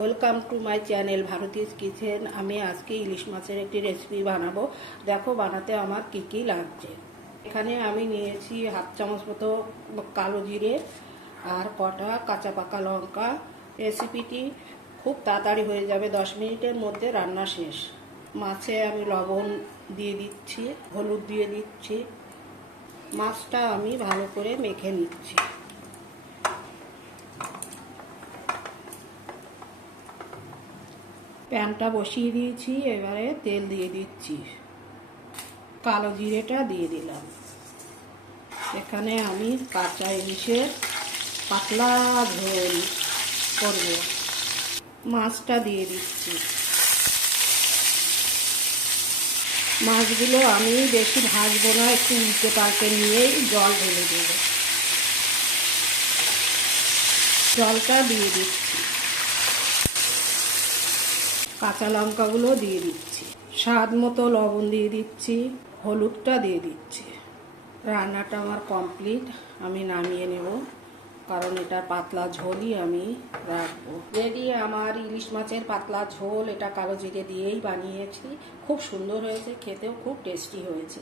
Welcome to my channel Bharti's kitchen. আমি আজকে ইলিশ মাছের একটি রেসিপি বানাবো। দেখো বানাতে আমার কি কি লাগছে। এখানে আমি নিয়েছি হাফ চামচ মতো কালো জিরে আর কটা কাঁচা পাকা লঙ্কা। রেসিপিটি খুব তাড়াতাড়ি হয়ে যাবে, 10 মিনিটের মধ্যে রান্না শেষ। মাছে আমি লবণ দিয়ে দিচ্ছি, হলুদ দিয়ে দিচ্ছি। মাছটা আমি ভালো করে মেখে নিচ্ছি। প্যানটা বসিয়ে দিয়েছি, এবারে তেল দিয়ে দিচ্ছি, কালো জিরেটা দিয়ে দিলাম। এখানে আমি কাঁচা ইলিশের পাতলা ঝোল করব। মাছটা দিয়ে দিচ্ছি। মাছগুলো আমি বেশি ভাজবো না, একটু উল্টে পাল্টে নিয়েই জল ঢেলে দেব। জলটা দিয়ে দিচ্ছি, কাঁচা লঙ্কাগুলো দিয়ে দিচ্ছি, স্বাদ মতো লবণ দিয়ে দিচ্ছি, হলুদটা দিয়ে দিচ্ছি। রান্নাটা আমার কমপ্লিট, আমি নামিয়ে নেব, কারণ এটা পাতলা ঝোলই আমি রাখবো। রেডি আমার ইলিশ মাছের পাতলা ঝোল। এটা কালো জিরে দিয়েই বানিয়েছি, খুব সুন্দর হয়েছে, খেতেও খুব টেস্টি হয়েছে।